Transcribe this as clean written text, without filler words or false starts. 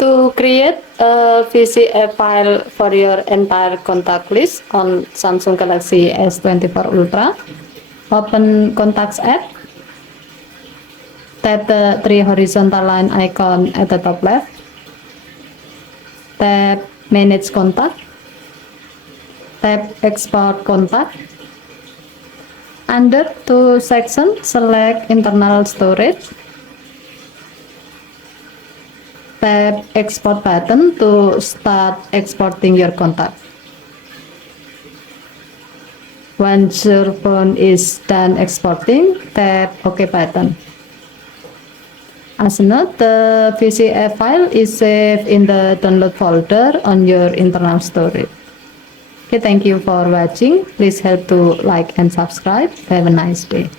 To create a VCF file for your entire contact list on Samsung Galaxy S24 Ultra, open Contacts app, tap the three horizontal line icon at the top left, tap Manage Contact, tap Export Contact. Under two sections, select Internal Storage, tap Export button to start exporting your contact. Once your phone is done exporting, tap OK button. As a note, the VCF file is saved in the download folder on your internal storage. Okay, thank you for watching. Please help to like and subscribe. Have a nice day.